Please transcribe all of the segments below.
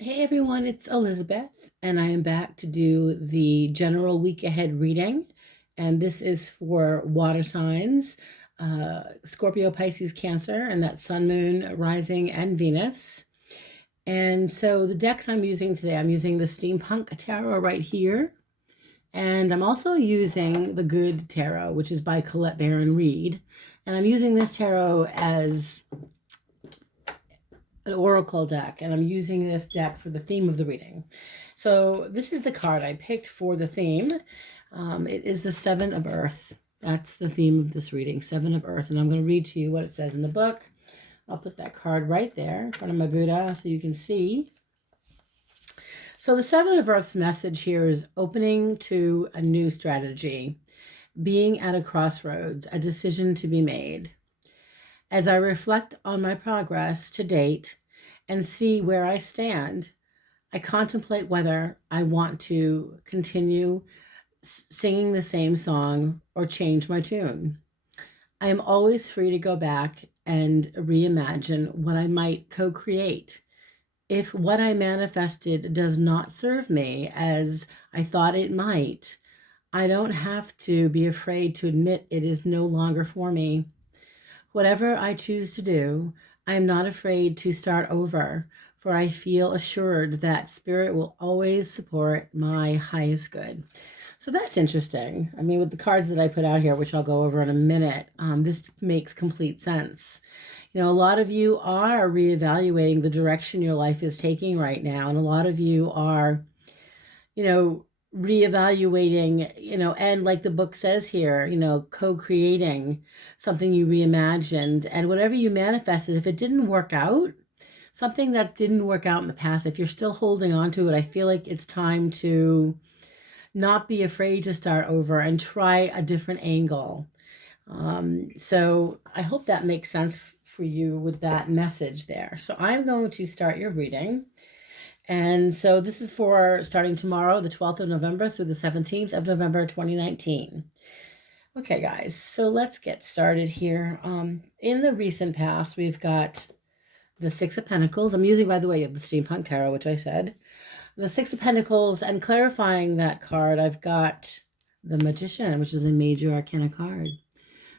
Hey everyone, it's Elizabeth, and I am back to do the general week ahead reading. And this is for water signs, Scorpio, Pisces, Cancer, and that Sun, Moon, Rising, and Venus. And so the decks I'm using today, I'm using the Steampunk Tarot right here. And I'm also using the Good Tarot, which is by Colette Baron Reed. And I'm using this tarot as an oracle deck, and I'm using this deck for the theme of the reading. So this is the card I picked for the theme. It is the Seven of Earth. That's the theme of this reading, Seven of Earth. And I'm going to read to you what it says in the book. I'll put that card right there in front of my Buddha so you can see. So the Seven of Earth's message here is opening to a new strategy, being at a crossroads, a decision to be made. As I reflect on my progress to date and see where I stand, I contemplate whether I want to continue singing the same song or change my tune. I am always free to go back and reimagine what I might co create. If what I manifested does not serve me as I thought it might, I don't have to be afraid to admit it is no longer for me. Whatever I choose to do, I am not afraid to start over, for I feel assured that Spirit will always support my highest good. So that's interesting. I mean, with the cards that I put out here, which I'll go over in a minute, this makes complete sense. You know, a lot of you are reevaluating the direction your life is taking right now, and a lot of you are, you know, reevaluating, and like the book says here, co-creating something you reimagined. And whatever you manifested, if it didn't work out, something that didn't work out in the past, if you're still holding on to it, I feel like it's time to not be afraid to start over and try a different angle. So I hope that makes sense for you with that message there. So I'm going to start your reading. And so this is for starting tomorrow, the 12th of November through the 17th of November, 2019. Okay, guys, so let's get started here. In the recent past, we've got the Six of Pentacles. I'm using, by the way, the Steampunk Tarot, which I said. The Six of Pentacles, and clarifying that card, I've got the Magician, which is a major arcana card.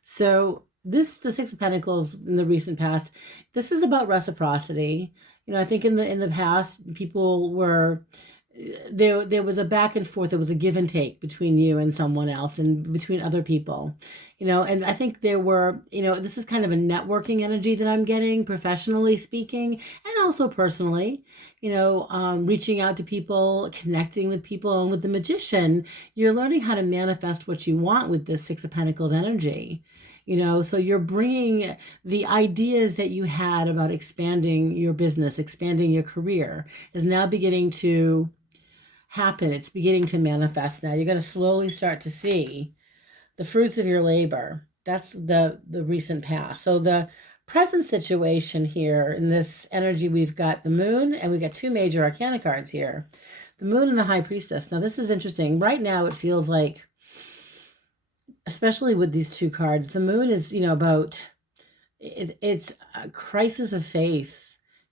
So the Six of Pentacles in the recent past, this is about reciprocity. I think in the past, people were there was a back and forth, there was a give and take between you and someone else and between other people. And I think there were, this is kind of a networking energy that I'm getting, professionally speaking, and also personally, reaching out to people, connecting with people. And with the Magician, you're learning how to manifest what you want with this Six of Pentacles energy. So you're bringing the ideas that you had about expanding your business, expanding your career, is now beginning to happen. It's beginning to manifest now. You're going to slowly start to see the fruits of your labor. That's the recent past. So the present situation here in this energy, we've got the Moon, and we've got two major arcana cards here. The Moon and the High Priestess. Now this is interesting. Right now it feels like, especially with these two cards, the Moon is, about it's a crisis of faith.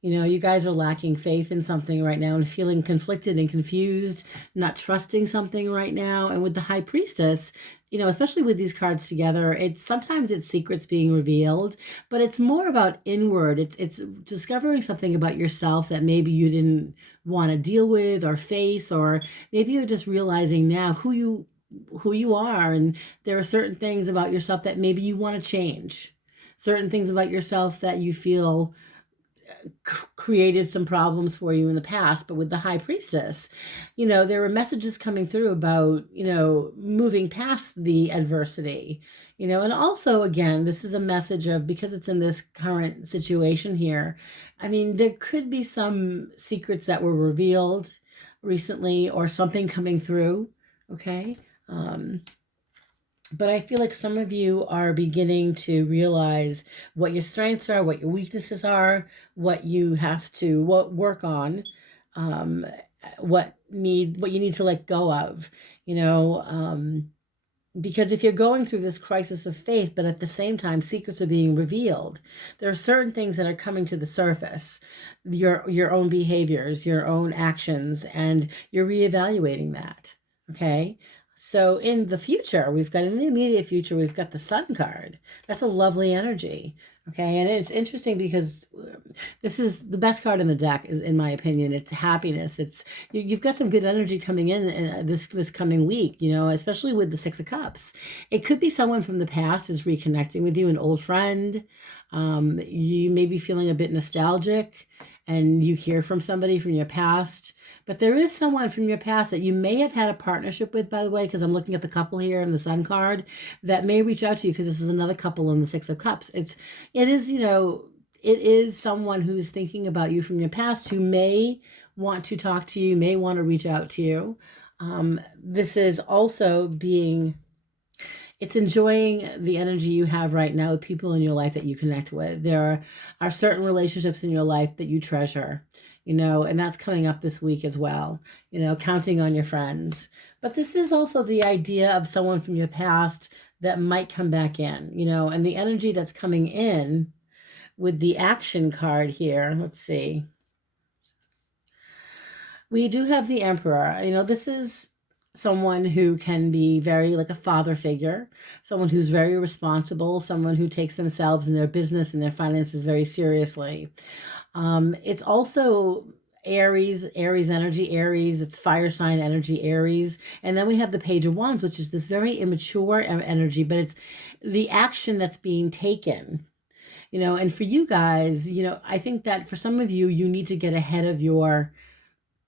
You guys are lacking faith in something right now and feeling conflicted and confused, not trusting something right now. And with the High Priestess, especially with these cards together, sometimes it's secrets being revealed, but it's more about inward. It's discovering something about yourself that maybe you didn't want to deal with or face, or maybe you're just realizing now who you are, and there are certain things about yourself that maybe you want to change, certain things about yourself that you feel created some problems for you in the past. But with the High Priestess, there were messages coming through about, moving past the adversity, and also, again, this is a message of, because it's in this current situation here, I mean, there could be some secrets that were revealed recently or something coming through. Okay. But I feel like some of you are beginning to realize what your strengths are, what your weaknesses are, what you have to work on, what you need to let go of. Because if you're going through this crisis of faith, but at the same time secrets are being revealed, there are certain things that are coming to the surface, your own behaviors, your own actions, and you're reevaluating that. Okay. So in the future, we've got in the immediate future, we've got the sun card. That's a lovely energy. Okay. And it's interesting because this is the best card in the deck, is in my opinion. It's happiness. It's you've got some good energy coming in this coming week, especially with the Six of Cups. It could be someone from the past is reconnecting with you, an old friend. You may be feeling a bit nostalgic and you hear from somebody from your past. But there is someone from your past that you may have had a partnership with, by the way, because I'm looking at the couple here in the Sun card, that may reach out to you, because this is another couple in the Six of Cups. It is someone who's thinking about you from your past, who may want to talk to you, may want to reach out to you. This is also it's enjoying the energy you have right now with people in your life that you connect with. There are certain relationships in your life that you treasure, and that's coming up this week as well, counting on your friends. But this is also the idea of someone from your past that might come back in, and the energy that's coming in with the action card here. Let's see. We do have the Emperor. This is someone who can be very like a father figure, someone who's very responsible, someone who takes themselves and their business and their finances very seriously. It's also Aries energy, Aries, it's fire sign energy, Aries. And then we have the Page of Wands, which is this very immature energy, but it's the action that's being taken. And for you guys, I think that for some of you, you need to get ahead of your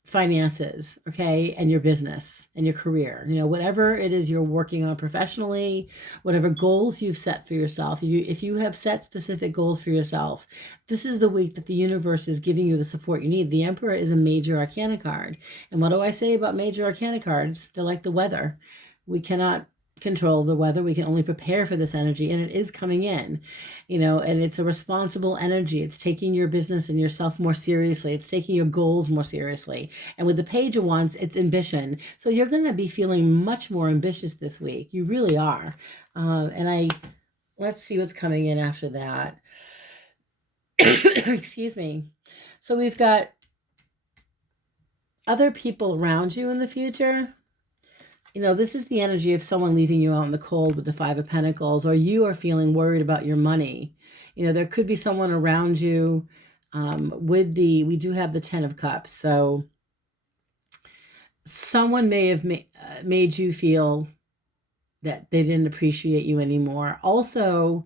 finances, okay, and your business and your career, whatever it is you're working on professionally, whatever goals you've set for yourself. If you have set specific goals for yourself, this is the week that the universe is giving you the support you need. The Emperor is a major arcana card. And what do I say about major arcana cards? They're like the weather. We cannot control the weather. We can only prepare for this energy, and it is coming in, and it's a responsible energy. It's taking your business and yourself more seriously. It's taking your goals more seriously. And with the Page of Wands, it's ambition. So you're going to be feeling much more ambitious this week. You really are. Let's see what's coming in after that. Excuse me. So we've got other people around you in the future. This is the energy of someone leaving you out in the cold with the Five of Pentacles, or you are feeling worried about your money. There could be someone around you we do have the Ten of Cups. So someone may have made you feel that they didn't appreciate you anymore. Also,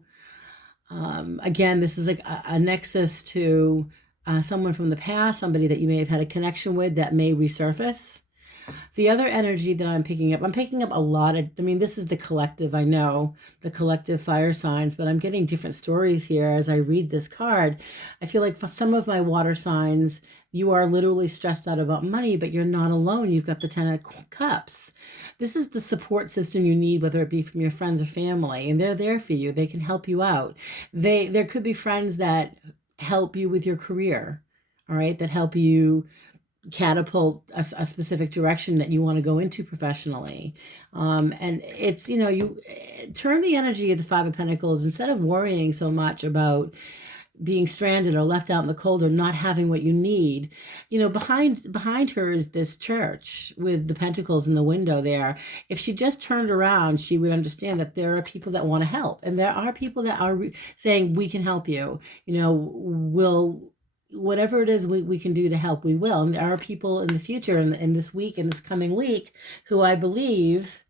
again, this is like a nexus to someone from the past, somebody that you may have had a connection with that may resurface. The other energy that I'm picking up a lot of, this is the collective, I know, the collective fire signs, but I'm getting different stories here as I read this card. I feel like for some of my water signs, you are literally stressed out about money, but you're not alone. You've got the Ten of Cups. This is the support system you need, whether it be from your friends or family, and they're there for you. They can help you out. There could be friends that help you with your career, all right, that help you catapult a specific direction that you want to go into professionally. And it's, you turn the energy of the Five of Pentacles, instead of worrying so much about being stranded or left out in the cold or not having what you need. Behind her is this church with the pentacles in the window there. If she just turned around, she would understand that there are people that want to help, and there are people that are saying, we can help you, whatever it is we can do to help, we will. And there are people in the future, in this week, in this coming week, who I believe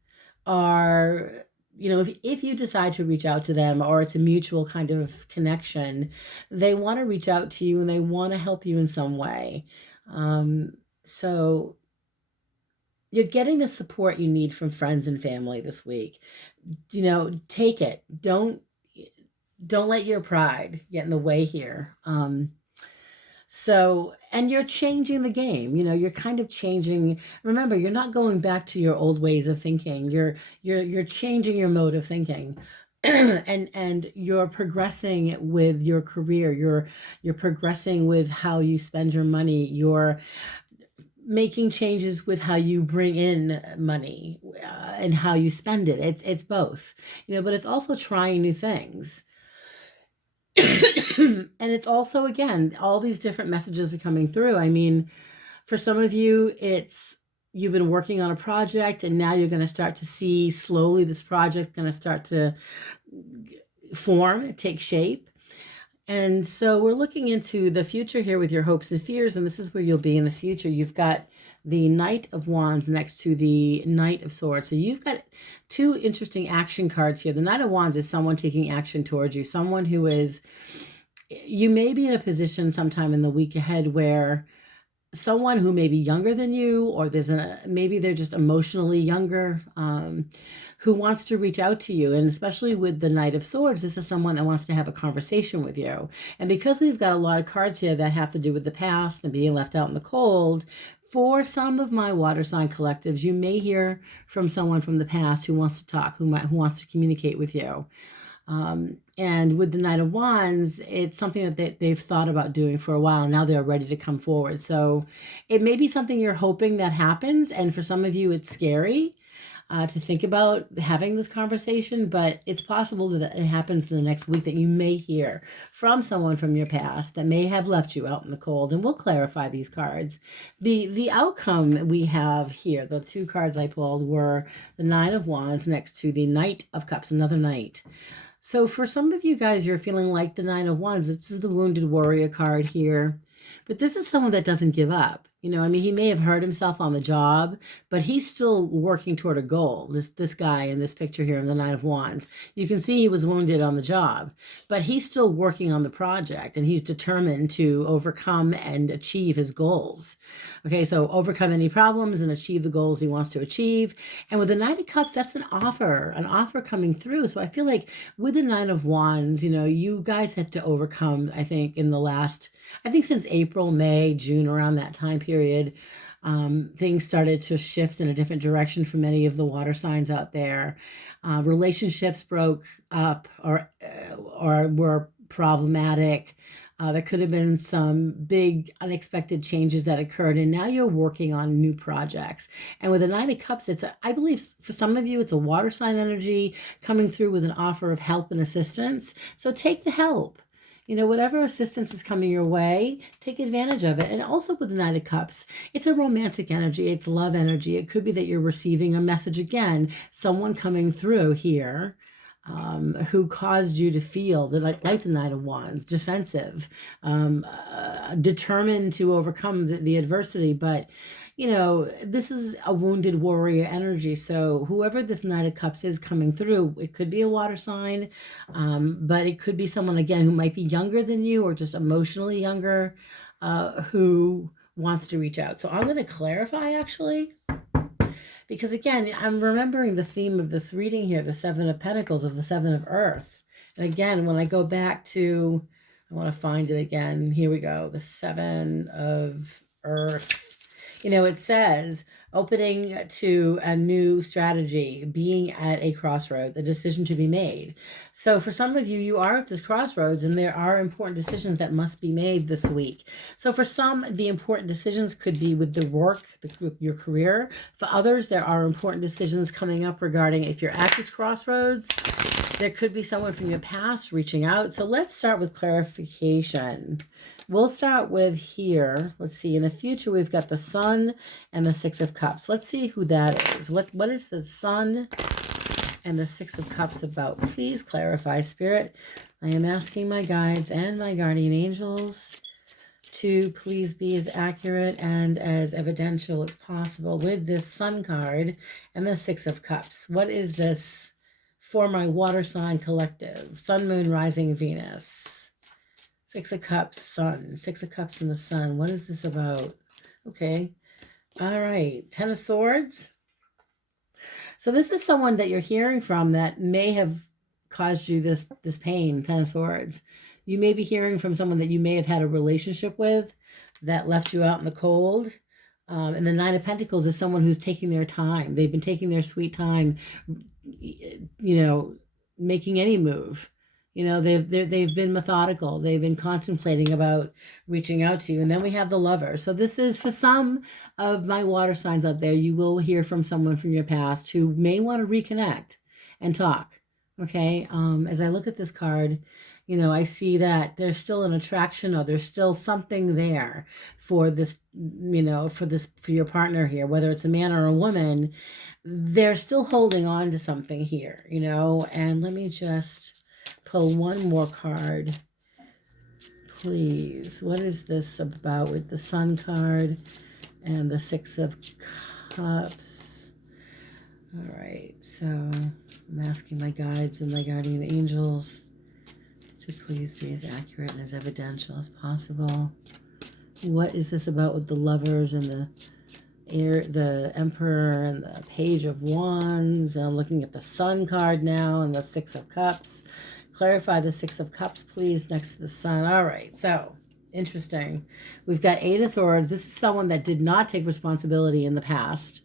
are, if you decide to reach out to them, or it's a mutual kind of connection, they want to reach out to you and they want to help you in some way. So you're getting the support you need from friends and family this week. Take it. Don't let your pride get in the way here. And you're changing the game, you're kind of changing. Remember, you're not going back to your old ways of thinking. You're changing your mode of thinking. and you're progressing with your career. You're progressing with how you spend your money. You're making changes with how you bring in money and how you spend it. It's both, but it's also trying new things. And it's also, again, all these different messages are coming through. I mean, for some of you, it's you've been working on a project and now you're going to start to see slowly this project going to start to form, take shape. And so we're looking into the future here with your hopes and fears, and this is where you'll be in the future. You've got the Knight of Wands next to the Knight of Swords. So you've got two interesting action cards here. The Knight of Wands is someone taking action towards you, someone who is, you may be in a position sometime in the week ahead where someone who may be younger than you, or maybe they're just emotionally younger, who wants to reach out to you. And especially with the Knight of Swords, this is someone that wants to have a conversation with you. And because we've got a lot of cards here that have to do with the past and being left out in the cold, for some of my water sign collectives, you may hear from someone from the past who wants to talk, who wants to communicate with you. And with the Knight of Wands, it's something that they've thought about doing for a while. Now they're ready to come forward. So it may be something you're hoping that happens. And for some of you, it's scary to think about having this conversation, but it's possible that it happens in the next week, that you may hear from someone from your past that may have left you out in the cold. And we'll clarify these cards. The outcome we have here, the two cards I pulled, were the Nine of Wands next to the Knight of Cups, another knight. So for some of you guys, you're feeling like the Nine of Wands. This is the Wounded Warrior card here. But this is someone that doesn't give up. I mean, he may have hurt himself on the job, but he's still working toward a goal. This guy in this picture here in the Nine of Wands, you can see he was wounded on the job, but he's still working on the project, and he's determined to overcome and achieve his goals. Okay, so overcome any problems and achieve the goals he wants to achieve. And with the Knight of Cups, that's an offer coming through. So I feel like with the Nine of Wands, you guys had to overcome, I think since April, May, June, around that time period, things started to shift in a different direction for many of the water signs out there. Relationships broke up or were problematic. There could have been some big unexpected changes that occurred, and now you're working on new projects. And with the Knight of Cups, I believe for some of you, it's a water sign energy coming through with an offer of help and assistance. So take the help. Whatever assistance is coming your way, take advantage of it. And also with the Knight of Cups, it's a romantic energy. It's love energy. It could be that you're receiving a message again, someone coming through here who caused you to feel that, like the Knight of Wands, defensive, determined to overcome the adversity. But this is a wounded warrior energy. So whoever this Knight of Cups is coming through, it could be a water sign, but it could be someone, again, who might be younger than you or just emotionally younger, who wants to reach out. So I'm going to clarify, actually, because, again, I'm remembering the theme of this reading here, the Seven of Pentacles, of the Seven of Earth. And again, when I go back to, I want to find it again. Here we go. The Seven of Earth. It says opening to a new strategy, being at a crossroads, a decision to be made. So for some of you, you are at this crossroads, and there are important decisions that must be made this week. So for some, the important decisions could be with the work, your career. For others, there are important decisions coming up regarding, if you're at this crossroads, there could be someone from your past reaching out. So let's start with clarification. We'll start with here. Let's see. In the future, we've got the Sun and the Six of Cups. Let's see who that is. What is the Sun and the Six of Cups about? Please clarify, Spirit. I am asking my guides and my guardian angels to please be as accurate and as evidential as possible with this Sun card and the Six of Cups. What is this for my water sign collective? Sun, Moon, Rising, Venus. Six of Cups, Sun. Six of Cups and the Sun. What is this about? Okay. All right. Ten of Swords. So this is someone that you're hearing from that may have caused you this pain. Ten of Swords. You may be hearing from someone that you may have had a relationship with that left you out in the cold. And the Nine of Pentacles is someone who's taking their time. They've been taking their sweet time, making any move. You know, they've been methodical. They've been contemplating about reaching out to you. And then we have the Lover. So this is for some of my water signs out there. You will hear from someone from your past who may want to reconnect and talk. Okay. As I look at this card, you know, I see that there's still an attraction, or there's still something there for this, you know, for your partner here, whether it's a man or a woman. They're still holding on to something here, you know. And let me just pull one more card, please. What is this about with the Sun card and the Six of Cups? All right, so I'm asking my guides and my guardian angels to please be as accurate and as evidential as possible. What is this about with the Lovers and the Emperor and the Page of Wands? And I'm looking at the Sun card now and the Six of Cups. Clarify the Six of Cups, please, next to the Sun. All right, so interesting. We've got Eight of Swords. This is someone that did not take responsibility in the past,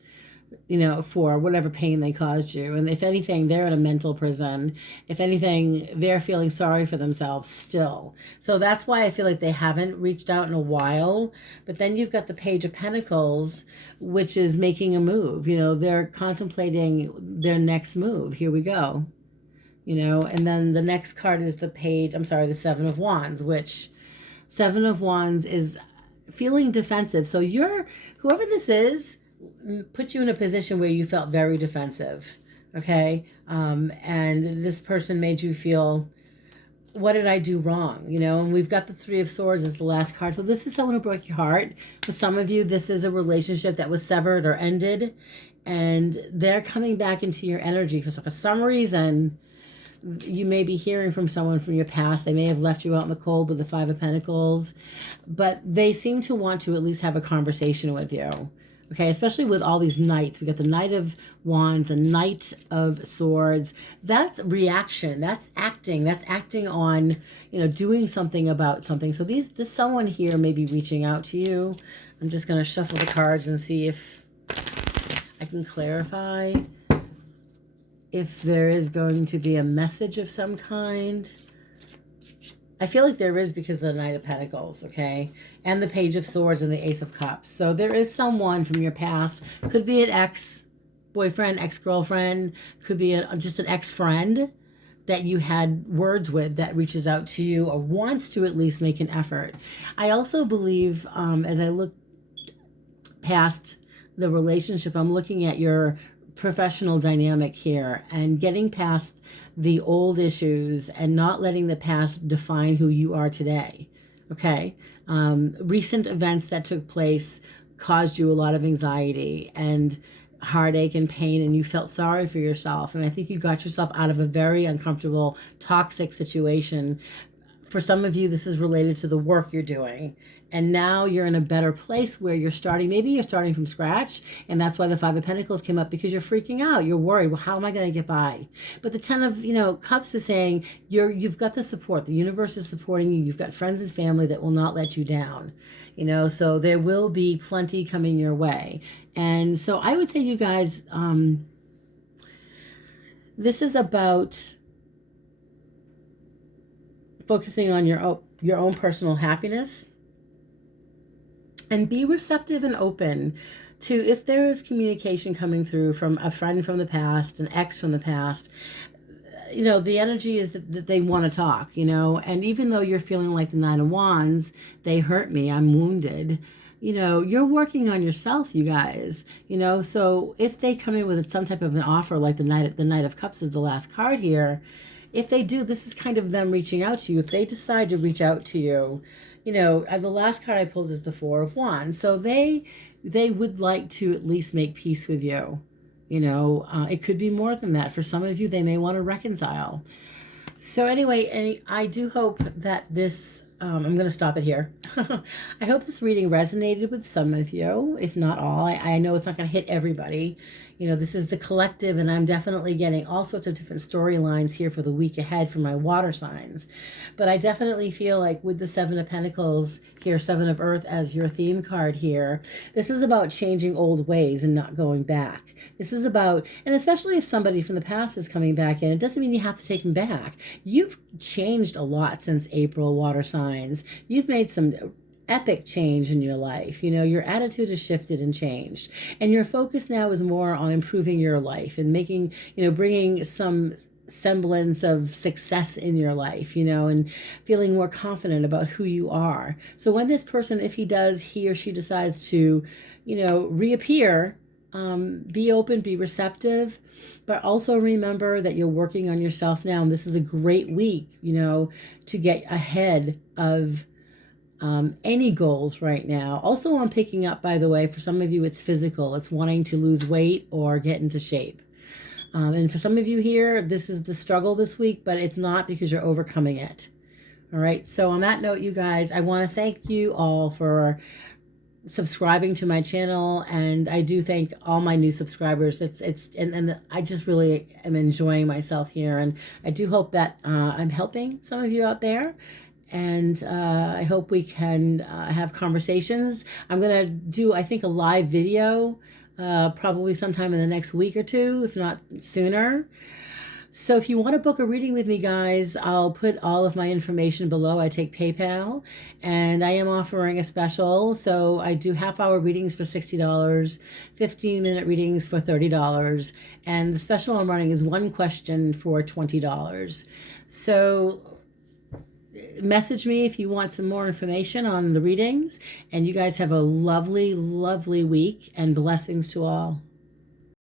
you know, for whatever pain they caused you. And if anything, they're in a mental prison. If anything, they're feeling sorry for themselves still. So that's why I feel like they haven't reached out in a while. But then you've got the Page of Pentacles, which is making a move. You know, they're contemplating their next move. Here we go. You know, and then the next card is the Seven of Wands, which Seven of Wands is feeling defensive. So whoever this is, put you in a position where you felt very defensive, okay? And this person made you feel, what did I do wrong? You know, and we've got the Three of Swords as the last card. So this is someone who broke your heart. For some of you, this is a relationship that was severed or ended, and they're coming back into your energy. So for some reason, you may be hearing from someone from your past. They may have left you out in the cold with the Five of Pentacles, but they seem to want to at least have a conversation with you. Okay, especially with all these knights. We got the Knight of Wands, and Knight of Swords. That's reaction. That's acting. That's acting on, you know, doing something about something. So this someone here may be reaching out to you. I'm just going to shuffle the cards and see if I can clarify if there is going to be a message of some kind. I feel like there is, because of the Knight of Pentacles, okay? And the Page of Swords and the Ace of Cups. So there is someone from your past. Could be an ex-boyfriend, ex-girlfriend. Could be just an ex-friend that you had words with that reaches out to you or wants to at least make an effort. I also believe, as I look past the relationship, I'm looking at your professional dynamic here and getting past the old issues and not letting the past define who you are today. Okay. Recent events that took place caused you a lot of anxiety and heartache and pain, and you felt sorry for yourself. And I think you got yourself out of a very uncomfortable, toxic situation. For some of you, this is related to the work you're doing. And now you're in a better place where you're starting. Maybe you're starting from scratch. And that's why the Five of Pentacles came up, because you're freaking out. You're worried. Well, how am I going to get by? But the Ten of, Cups is saying you've got the support. The universe is supporting you. You've got friends and family that will not let you down. So there will be plenty coming your way. And so I would say, you guys, this is about focusing on your own personal happiness, and be receptive and open to if there is communication coming through from a friend from the past, an ex from the past. The energy is that they want to talk, and even though you're feeling like the Nine of Wands, they hurt me, I'm wounded, you're working on yourself, you guys, so if they come in with some type of an offer, like the Knight of Cups is the last card here. If they do, this is kind of them reaching out to you. If they decide to reach out to you, the last card I pulled is the Four of Wands. So they would like to at least make peace with you. It could be more than that. For some of you, they may want to reconcile. So anyway, I do hope that this I'm going to stop it here. I hope this reading resonated with some of you, if not all. I know it's not going to hit everybody. You know, this is the collective, and I'm definitely getting all sorts of different storylines here for the week ahead for my water signs. But I definitely feel like with the Seven of Pentacles here, Seven of Earth as your theme card here, this is about changing old ways and not going back. This is about, and especially if somebody from the past is coming back in, it doesn't mean you have to take them back. You've changed a lot since April, water signs. You've made some epic change in your life. You know, your attitude has shifted and changed. And your focus now is more on improving your life and making, you know, bringing some semblance of success in your life, you know, and feeling more confident about who you are. So when this person, if he or she decides to, you know, reappear, be open, be receptive, but also remember that you're working on yourself now. And this is a great week, you know, to get ahead of any goals right now. Also, I'm picking up, by the way, for some of you, it's physical. It's wanting to lose weight or get into shape. And for some of you here, this is the struggle this week, but it's not, because you're overcoming it. All right. So on that note, you guys, I want to thank you all for subscribing to my channel, and I do thank all my new subscribers. And I just really am enjoying myself here, and I do hope that I'm helping some of you out there. And I hope we can have conversations. I'm going to do, I think, a live video probably sometime in the next week or two, if not sooner. So if you want to book a reading with me, guys, I'll put all of my information below. I take PayPal, and I am offering a special. So I do half-hour readings for $60, 15-minute readings for $30, and the special I'm running is one question for $20. So message me if you want some more information on the readings, and you guys have a lovely, lovely week, and blessings to all.